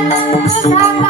Thank you.